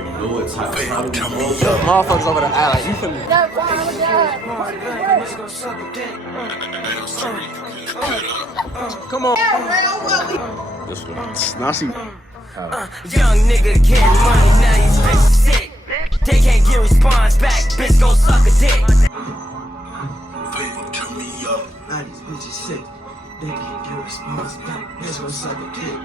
know what type of time we on. Motherfuckers over there act like, you feel me? Come on. This one. Now she. Young nigga getting money, now these bitches sick. They can't get response back, bitch gon' suck a dick. Turn me up. Now these bitches sick. They can't get response back, bitch gon' suck a dick.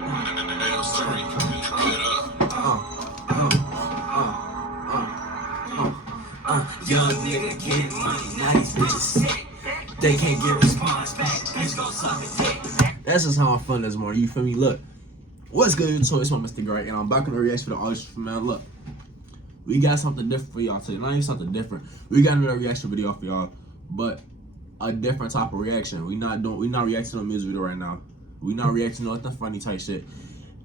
Young nigga getting money, now these bitches sick. They can't get response back, bitch gon' suck a dick. That's just how I'm feeling this morning. You feel me? Look, what's good? So it's my Mr. Great, and I'm back on the reaction for the artist. Man, look, we got something different for y'all today. Not even something different. We got another reaction video for y'all, but a different type of reaction. We not reacting to a music video right now. We not reacting to nothing funny type shit.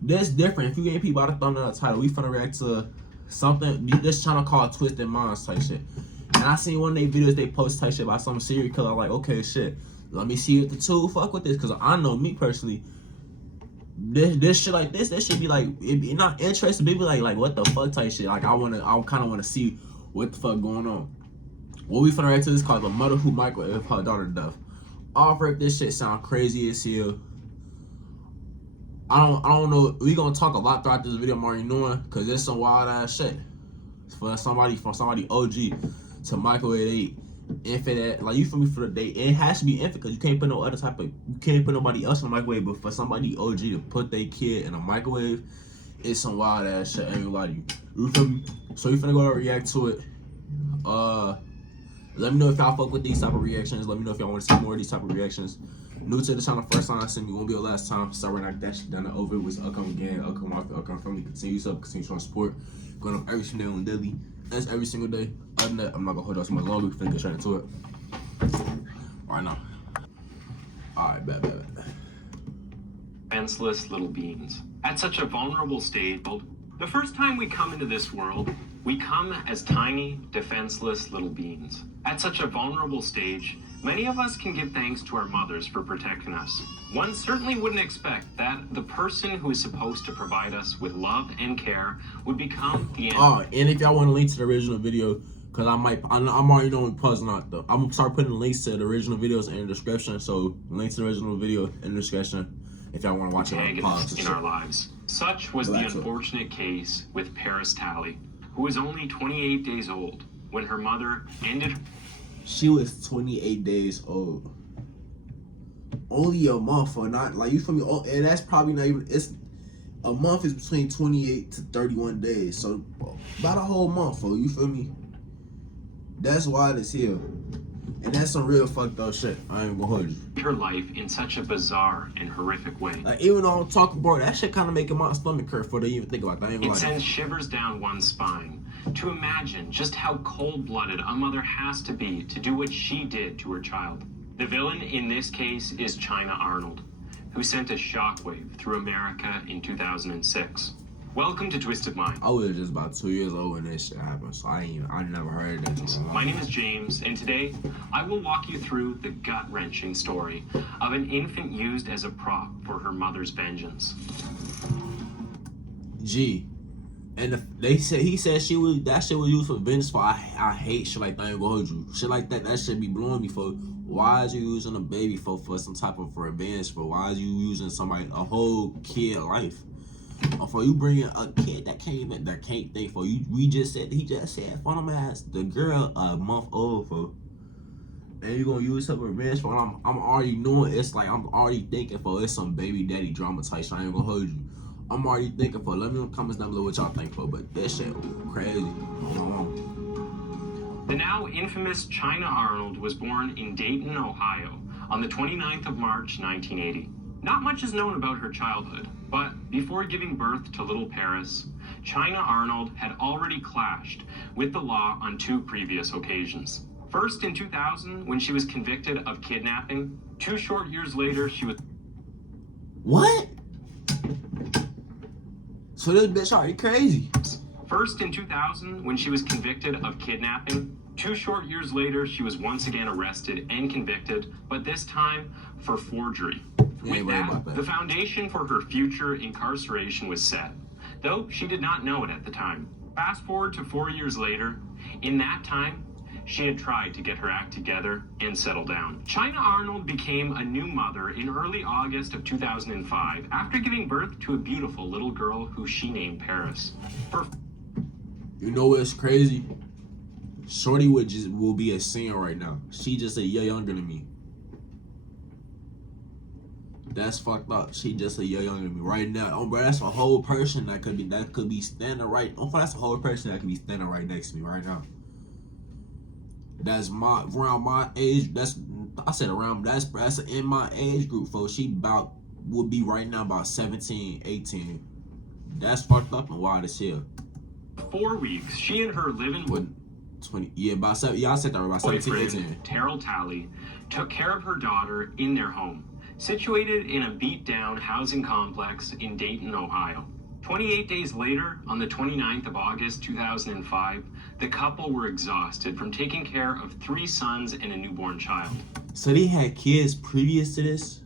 This different. If you get people out of thumbnail title, we finna react to something this channel called Twisted Minds type shit. And I seen one of their videos they post type shit about some serial killer. I'm like, okay, shit. Let me see if the two fuck with this, cause I know me personally. This shit like this should be like, it be not interesting. Be like what the fuck type shit. Like I kind of wanna see what the fuck going on. What we finna react to is called The Mother Who Microwaved Her Daughter to Death. Off rip, this shit sound crazy as hell. I don't know. We gonna talk a lot throughout this video, I'm already knowing, cause there's some wild ass shit. From somebody OG to microwave they infant, like you feel me, for the day. It has to be infant because you can't put no other type of, you can't put nobody else in the microwave. But for somebody OG to put their kid in a microwave, it's some wild ass shit. I ain't gonna lie to you. You feel me? So we finna go react to it. Let me know if y'all fuck with these type of reactions. Let me know if y'all want to see more of these type of reactions. New to the channel, first time I send me, won't be your last time. Sorry, knock that shit down and over. It was upcoming gang, upcoming off, upcoming family. Continue sub, continue showing support. Going up every single day on daily. That's every single day. Other than that, I'm not gonna hold up so much longer. We finna get straight into it. Right now. Alright, bet. Defenseless little beings. At such a vulnerable stage, the first time we come into this world, we come as tiny, defenseless little beings. At such a vulnerable stage, many of us can give thanks to our mothers for protecting us. One certainly wouldn't expect that the person who is supposed to provide us with love and care would become the end. Oh, and if y'all want to link to the original video, because I'm already knowing puzzling out though. I'm gonna start putting links to the original videos in the description. So link to the original video in the description if y'all want to watch it. Pause in our lives. Such was the unfortunate case with Paris Talley, who was only 28 days old when her mother ended. She was 28 days old. Only a month, or not like, you feel me? Oh, and that's probably not even. It's a month is between 28 to 31 days, so about a whole month. You feel me? That's wild as hell, and that's some real fucked up shit. I ain't gonna hold you. Her life in such a bizarre and horrific way. Like, even though I'm talking about that shit, kind of making my stomach hurt for to even think about that. I ain't gonna lie. It sends shivers down one's spine to imagine just how cold-blooded a mother has to be to do what she did to her child. The villain in this case is China Arnold, who sent a shockwave through America in 2006. Welcome to Twisted Minds. I was just about 2 years old when this shit happened, so I never heard of that. My name is James, and today I will walk you through the gut-wrenching story of an infant used as a prop for her mother's vengeance. G. And he said that shit was used for vengeance. For I hate shit like that. I ain't gonna hold you. Shit like that shit be blowing me for. Why is you using a baby for some type of revenge? For why is you using somebody, a whole kid life? Or for you bringing a kid that can't think for you? He just said fun of ass the girl a month old for. And you gonna use her for revenge for? I'm already knowing, it's like I'm already thinking for it's some baby daddy drama type shit. I ain't gonna hold you. I'm already thinking for. Let me know in the comments down below what y'all think for. But that shit crazy. The now infamous China Arnold was born in Dayton, Ohio on the 29th of March, 1980. Not much is known about her childhood, but before giving birth to little Paris, China Arnold had already clashed with the law on 2 previous occasions. First in 2000, when she was convicted of kidnapping. 2 short years later, she was... What? So this bitch already crazy. First in 2000, when she was convicted of kidnapping. 2 short years later, she was once again arrested and convicted, but this time for forgery. With that, the foundation for her future incarceration was set, though she did not know it at the time. Fast forward to 4 years later. In that time, she had tried to get her act together and settle down. China Arnold became a new mother in early August of 2005 after giving birth to a beautiful little girl who she named Paris. You know what's crazy? Shorty will be a senior right now. She just a year younger than me. That's fucked up. She just a year younger than me right now. Oh, bro, that's a whole person that could be standing right. Oh, that's a whole person that could be standing right next to me right now. That's around my age. That's in my age group, folks. She would be right now about 17, 18. That's fucked up and wild as hell. 4 weeks, she and her live-in 20, yeah, about 7. Yeah, I said that right, about 17, 18. Terrell Talley took care of her daughter in their home, situated in a beat-down housing complex in Dayton, Ohio. 28 days later, on the 29th of August 2005, the couple were exhausted from taking care of 3 sons and a newborn child. So they had kids previous to this?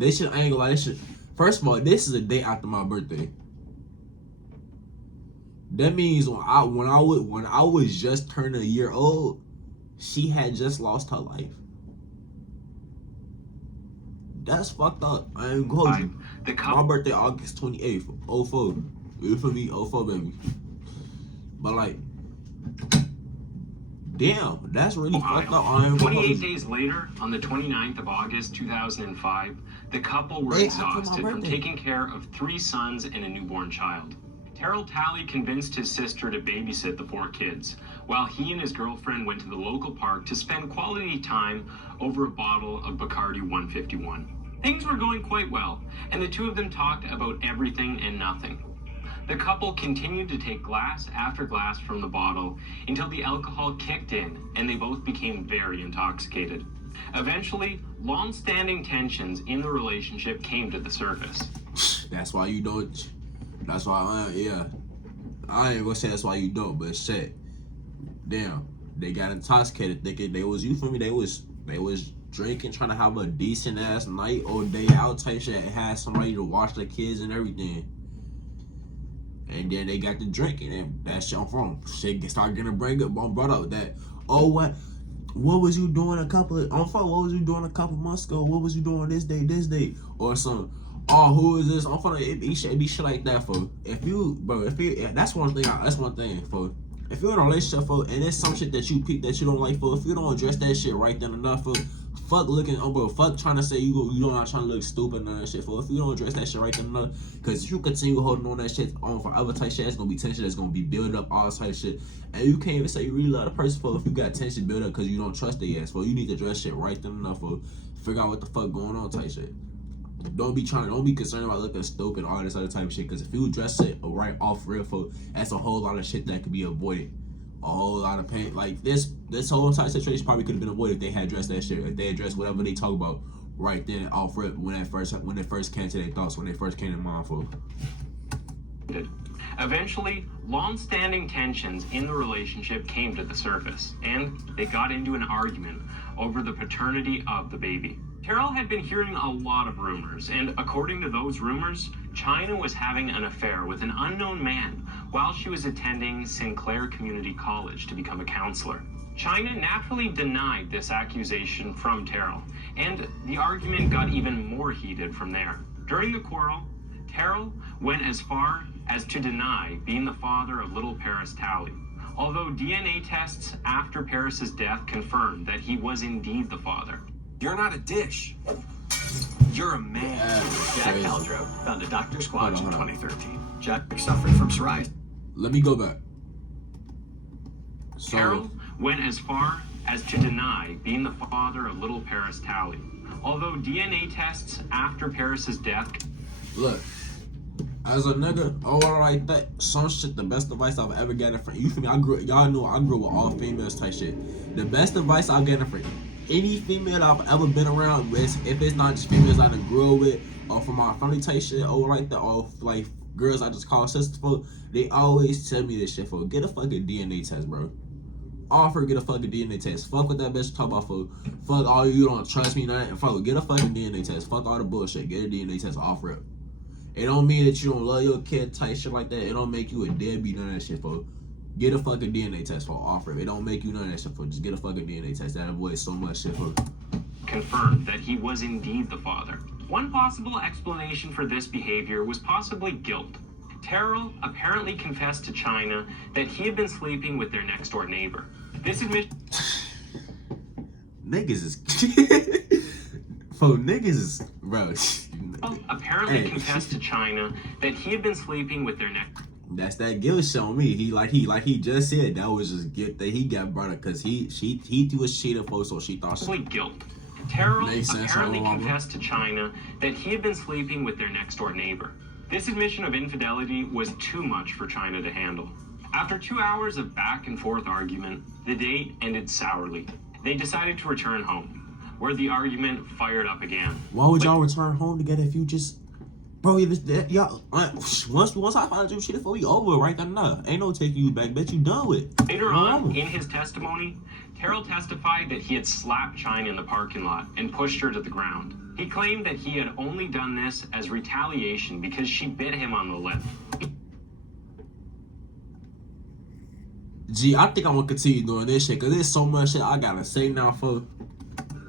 I ain't gonna lie, first of all, this is a day after my birthday. That means when I was just turning a year old, she had just lost her life. That's fucked up. I ain't gonna hold you. My birthday August 28th, 04. You feel me? 04, baby. But like, damn, that's really fucked up. 28 days later, on the 29th of August 2005, the couple were exhausted from taking care of 3 sons and a newborn child. Terrell Talley convinced his sister to babysit the 4 kids, while he and his girlfriend went to the local park to spend quality time over a bottle of Bacardi 151. Things were going quite well, and the two of them talked about everything and nothing. The couple continued to take glass after glass from the bottle until the alcohol kicked in and they both became very intoxicated. Eventually, long-standing tensions in the relationship came to the surface. That's why you don't. That's why, I ain't gonna say that's why you don't, but shit. Damn, they got intoxicated thinking they was, you feel me? They was drinking, trying to have a decent ass night or day out type shit, and had somebody to watch their kids and everything. And then they got to drinking, and that shit on phone. Shit started getting brought up that, oh, what was you doing what was you doing a couple months ago? What was you doing this day? Or some, oh, who is this? On phone, it be shit like that, for. That's one thing, for. If you're in a relationship, for, and it's some shit that you peep that you don't like, for, if you don't address that shit right then enough, for, fuck trying to say you not trying to look stupid and all that shit, for. If you don't address that shit right then enough, because if you continue holding on that shit on forever type shit, it's gonna be tension that's gonna be built up, all type shit, and you can't even say you really love the person, for, if you got tension built up because you don't trust their ass, for. You need to address shit right then enough, for. Figure out what the fuck going on type shit. Don't be concerned about looking stupid, all this other type of shit. Because if you address it right off real, folk, that's a whole lot of shit that could be avoided. A whole lot of pain. Like this whole entire situation probably could have been avoided if they had addressed that shit. If they addressed whatever they talk about right then off rip when they first came to their thoughts, when they first came to mind, folk. Eventually, long-standing tensions in the relationship came to the surface, and they got into an argument over the paternity of the baby. Terrell had been hearing a lot of rumors, and according to those rumors, China was having an affair with an unknown man while she was attending Sinclair Community College to become a counselor. China naturally denied this accusation from Terrell, and the argument got even more heated from there. During the quarrel, Terrell went as far as to deny being the father of little Paris Talley, although DNA tests after Paris's death confirmed that he was indeed the father. You're not a dish. You're a man. Jack Haldro founded Dr. Squatch in 2013. Jack suffered from psoriasis. Let me go back. Terrell went as far as to deny being the father of little Paris Talley, although DNA tests after Paris's death. Look, as a nigga, all like that, some shit, the best advice I've ever gotten from, you feel me? Y'all know I grew with all females type shit. The best advice I've gotten from any female I've ever been around, if it's not just females I done grew with, or from my family type shit, or like that, or like girls I just call sisters, for, they always tell me this shit, for, get a fucking DNA test, bro. Offer, get a fucking DNA test. Fuck what that bitch talk about, for. Fuck all you don't trust me, nothing. Fuck, get a fucking DNA test. Fuck all the bullshit. Get a DNA test, offer it. It don't mean that you don't love your kid type shit like that. It don't make you a deadbeat, none of that shit, folks. Get a fucking DNA test, for offer. It don't make you none of that shit, folks. Just get a fucking DNA test. That avoids so much shit, folks. Confirmed that he was indeed the father. One possible explanation for this behavior was possibly guilt. Terrell apparently confessed to China that he had been sleeping with their next door neighbor. This admission... Niggas is... niggas is... Bro. apparently confessed to China that he had been sleeping with their next... That's that guilt showing me. He just said that was just guilt that he got brought up because he was cheating, folks, so she thought she... guilt. Terrell apparently confessed to China that he had been sleeping with their next door neighbor. This admission of infidelity was too much for China to handle. After 2 hours of back and forth argument, the date ended sourly. They decided to return home, where the argument fired up again. Why would y'all return home together if you just... Bro, y'all, once I find you shit, we over right now. Ain't no taking you back, bet you done with. Later on, in his testimony, Terrell testified that he had slapped China in the parking lot and pushed her to the ground. He claimed that he had only done this as retaliation because she bit him on the lip. Gee, I think I'm gonna continue doing this shit because there's so much shit I gotta say now, folks.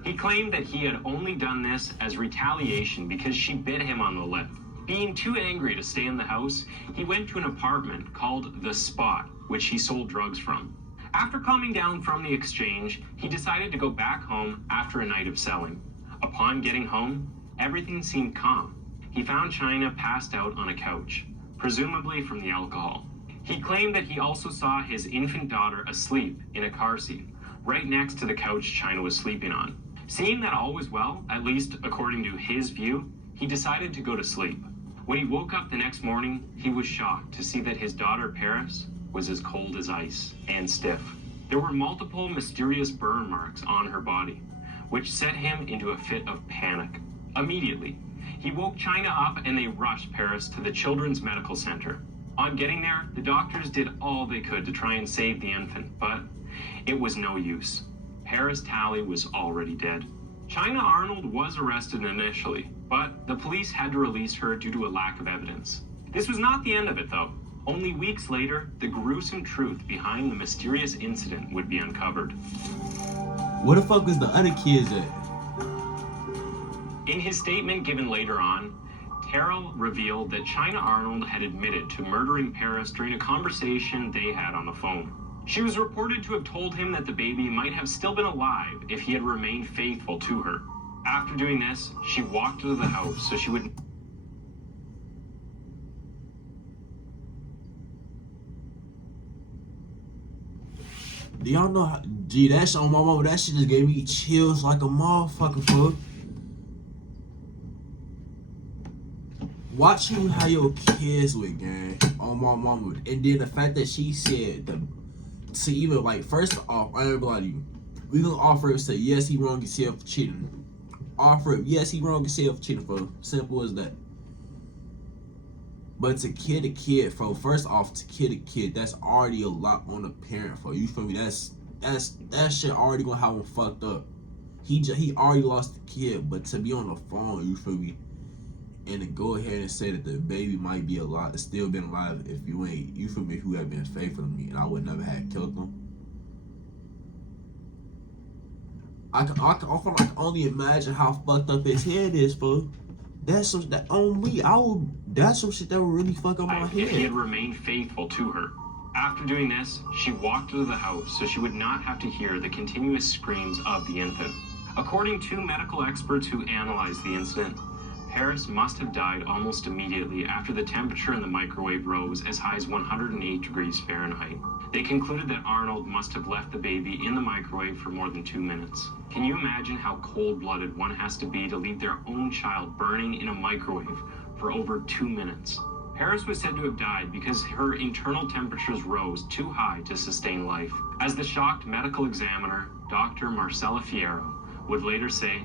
He claimed that he had only done this as retaliation because she bit him on the lip. Being too angry to stay in the house, he went to an apartment called The Spot, which he sold drugs from. After calming down from the exchange, he decided to go back home after a night of selling. Upon getting home, everything seemed calm. He found China passed out on a couch, presumably from the alcohol. He claimed that he also saw his infant daughter asleep in a car seat, right next to the couch China was sleeping on. Seeing that all was well, at least according to his view, he decided to go to sleep. When he woke up the next morning, he was shocked to see that his daughter Paris was as cold as ice and stiff. There were multiple mysterious burn marks on her body, which set him into a fit of panic. Immediately, he woke China up and they rushed Paris to the Children's Medical Center. On getting there, the doctors did all they could to try and save the infant, but it was no use. Paris Talley was already dead. China Arnold was arrested initially, but the police had to release her due to a lack of evidence. This was not the end of it, though. Only weeks later, the gruesome truth behind the mysterious incident would be uncovered. Where the fuck was the other kids at? In his statement given later on, Terrell revealed that China Arnold had admitted to murdering Paris during a conversation they had on the phone. She was reported to have told him that the baby might have still been alive if he had remained faithful to her. After doing this, she walked into the house so she would... Do y'all know how... Gee, that shit on my mama, that shit just gave me chills like a motherfucker, fuck. Watch you how your kids with, gang, on my mama. And then the fact that she said to even, like, first off, I ain't gonna lie to you. We gonna offer it, say, yes, he wrong himself for cheating. Offer it, yes, he wrong himself for cheating, for simple as that. But to kid a kid, for first off, to kid a kid, that's already a lot on the parent, for you feel me? That shit already gonna have him fucked up. He already lost the kid, but to be on the phone, you feel me? And to go ahead and say that the baby might be alive, still been alive if you ain't, you feel me, if you had been faithful to me and I would never have killed them. I can only imagine how fucked up his head is, fool. That's some that on me. That's some shit that would really fuck up my head. If he had remained faithful to her. After doing this, she walked into the house so she would not have to hear the continuous screams of the infant. According to medical experts who analyzed the incident, Paris must have died almost immediately after the temperature in the microwave rose as high as 108 degrees Fahrenheit. They concluded that Arnold must have left the baby in the microwave for more than 2 minutes. Can you imagine how cold-blooded one has to be to leave their own child burning in a microwave for over 2 minutes? Paris was said to have died because her internal temperatures rose too high to sustain life. As the shocked medical examiner, Dr. Marcella Fierro, would later say,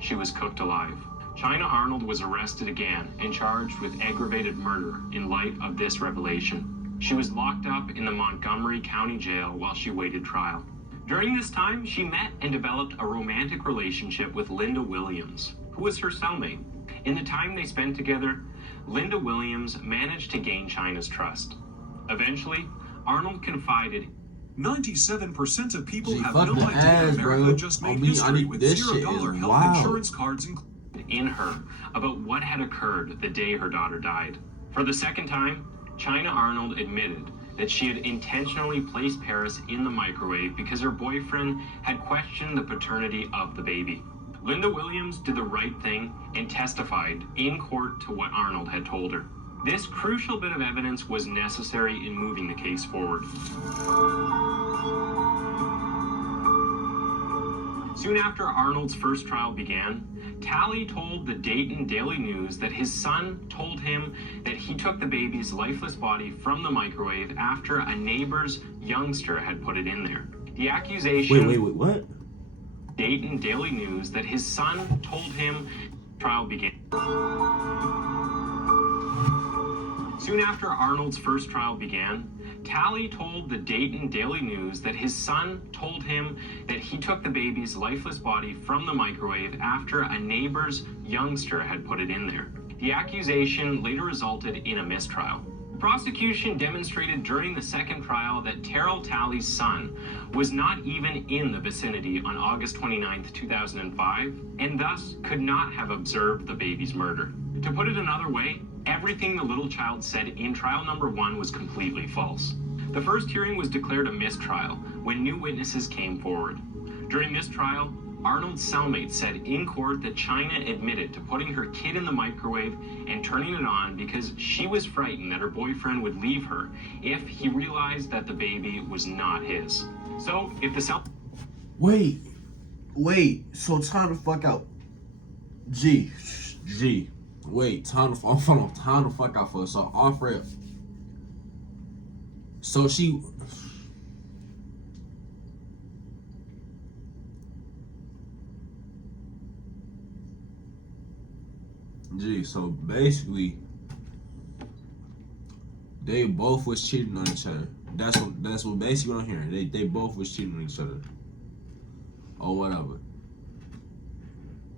she was cooked alive. China Arnold was arrested again and charged with aggravated murder in light of this revelation. She was locked up in the Montgomery County Jail while she waited trial. During this time, she met and developed a romantic relationship with Linda Williams, who was her cellmate. In the time they spent together, Linda Williams managed to gain China's trust. Eventually, Arnold confided 97% of people She have no fucking idea ass, America bro. just I made mean, history with this shit $0 is health wild. insurance cards in her about what had occurred the day her daughter died. For the second time, China Arnold admitted that she had intentionally placed Paris in the microwave because her boyfriend had questioned the paternity of the baby. Linda Williams did the right thing and testified in court to what Arnold had told her. This crucial bit of evidence was necessary in moving the case forward. Soon after Arnold's first trial began, Talley told the Dayton Daily News that his son told him that he took the baby's lifeless body from the microwave after a neighbor's youngster had put it in there. The accusation... Wait, what? Dayton Daily News that his son told him trial began. Soon after Arnold's first trial began, Talley told the Dayton Daily News that his son told him that he took the baby's lifeless body from the microwave after a neighbor's youngster had put it in there. The accusation later resulted in a mistrial. Prosecution demonstrated during the second trial that Terrell Talley's son was not even in the vicinity on August 29, 2005, and thus could not have observed the baby's murder. To put it another way, everything the little child said in trial number 1 was completely false. The first hearing was declared a mistrial when new witnesses came forward. During this trial, Arnold's cellmate said in court that China admitted to putting her kid in the microwave and turning it on because she was frightened that her boyfriend would leave her if he realized that the baby was not his. So, if the cell... Wait, so time to fuck out. G. Wait, time to fuck out for us. So off rip. So she... So basically, they both was cheating on each other. That's what basically what I'm hearing. They both was cheating on each other. Or whatever.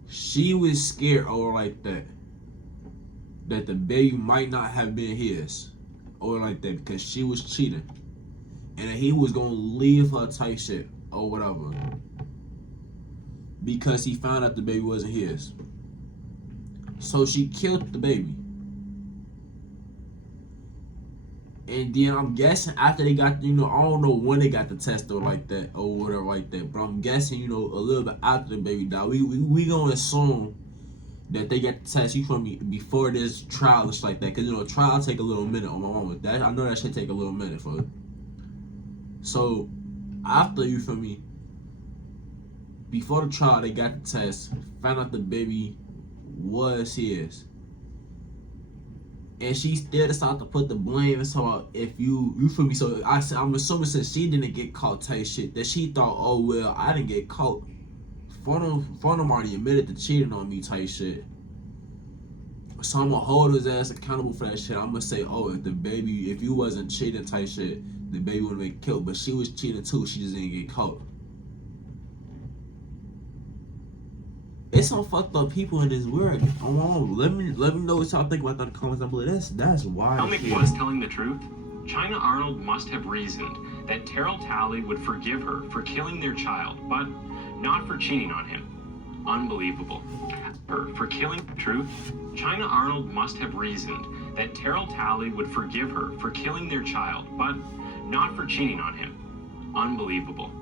She was scared or like that the baby might not have been his. Or like that because she was cheating. And that he was gonna leave her type shit or whatever. Because he found out the baby wasn't his. So she killed the baby. And then I'm guessing after they got, I don't know when they got the test or like that or whatever like that. But I'm guessing, a little bit after the baby died. We gonna assume that they got the test, before this trial and shit like that. Because, trial take a little minute on my mama. That I know that shit take a little minute for it. So, after, before the trial, they got the test, found out the baby was his, and she still decided to put the blame and so about if you feel me. So I'm assuming since she didn't get caught type shit that she thought, oh well, I didn't get caught. Farnham already admitted to cheating on me type shit. So I'm gonna hold his ass accountable for that shit. I'm gonna say, oh, if you wasn't cheating type shit, the baby would have been killed. But she was cheating too. She just didn't get caught. It's some fucked up people in this world. Let me know what y'all think about that in the comments down below. That's wild. Cellmate was telling the truth. China Arnold must have reasoned that Terrell Talley would forgive her for killing their child, but not for cheating on him. Unbelievable. For killing the truth, China Arnold must have reasoned that Terrell Talley would forgive her for killing their child, but not for cheating on him. Unbelievable.